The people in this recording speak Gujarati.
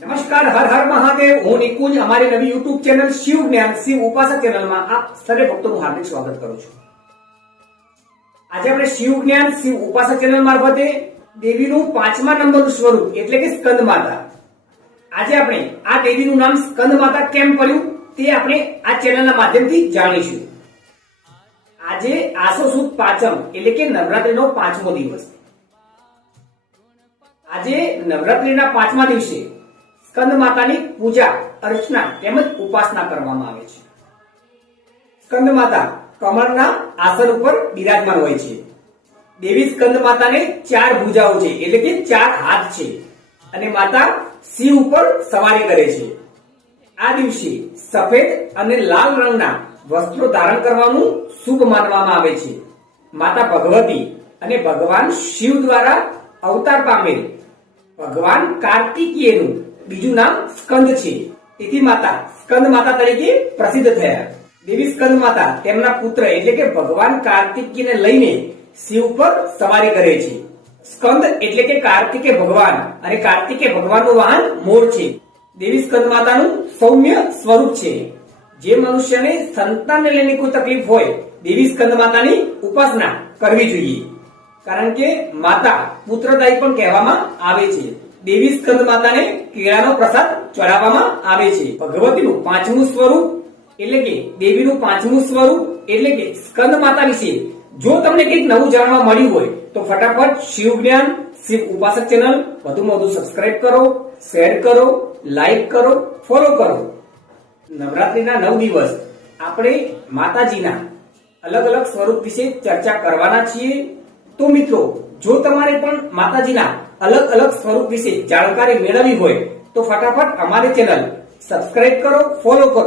નમસ્કાર, હર હર મહાદેવ. હું નિકુંજ અમારી નવી યુટ્યુબ ચેનલ શિવ જ્ઞાન શિવ ઉપાસક ચેનલમાં આપ સર્વે ભક્તોનું હાર્દિક સ્વાગત કરું છું. આજે આપણે શિવ જ્ઞાન શિવ ઉપાસક ચેનલ મારફતે દેવીનું 5મા નંબરનું સ્વરૂપ એટલે કે સ્કંદ માતા. આજે આપણે આ દેવીનું નામ સ્કંદ માતા કેમ પડ્યું તે આપણે આ ચેનલના માધ્યમથી જાણીશું. આજે આસો સુદ પાંચમ એટલે કે નવરાત્રીનો 5મો દિવસ. આજે નવરાત્રીના 5મા દિવસે સ્કંદ માતાની પૂજા અર્ચના તેમજ ઉપાસના કરવામાં આવે છે. સ્કંદ માતા કમળના આસન ઉપર બિરાજમાન હોય છે. દેવી સ્કંદ માતાને 4 ભુજાઓ છે એટલે કે 4 હાથ છે અને માતા સિંહ ઉપર સવારી કરે છે. આ દિવસે સફેદ અને લાલ રંગના વસ્ત્રો ધારણ કરવાનું શુભ માનવામાં આવે છે. માતા ભગવતી અને ભગવાન શિવ દ્વારા અવતાર પામેલ ભગવાન કાર્તિકેયનું બીજું નામ સ્કંદ છે. તેથી માતા સ્કંદ માતા તરીકે પ્રસિદ્ધ થયા. દેવી સ્કંદ માતા તેમના પુત્ર એટલે કે ભગવાન કાર્તિકેયને લઈને શિવ પર સવારી કરે છે. સ્કંદ એટલે કે કાર્તિકે ભગવાન અને કાર્તિકે ભગવાનનું વાહન મોર છે. દેવી સ્કંદ માતાનું સૌમ્ય સ્વરૂપ છે. જે મનુષ્યને સંતાનને લઈને કોઈ તકલીફ હોય દેવી સ્કંદ માતાની ઉપાસના કરવી જોઈએ, કારણ કે માતા પુત્રદાયી પણ કહેવામાં આવે છે. દેવી સ્કંદ માતાને કેળાનો પ્રસાદ ચડાવવામાં આવે છે. ભગવતીનું 5મું સ્વરૂપ એટલે કે દેવીનું 5મું સ્વરૂપ એટલે કે સ્કંદ માતા વિશે જો તમને કંઈક નવું જાણવા મળ્યું હોય તો ફટાફટ શિવ જ્ઞાન શિવ ઉપાસક ચેનલ વધુમાં વધુ સબસ્ક્રાઇબ કરો, શેર કરો, લાઈક કરો, ફોલો કરો. નવરાત્રીના 9 દિવસ આપણે માતાજીના અલગ અલગ સ્વરૂપ વિશે ચર્ચા કરવાના છીએ. તો મિત્રો, જો તમારે પણ માતાજીના અલગ અલગ સ્વરૂપ વિશે જાણકારી મેળવવી હોય તો ફટાફટ અમારી ચેનલ સબસ્ક્રાઇબ કરો, ફોલો કરો.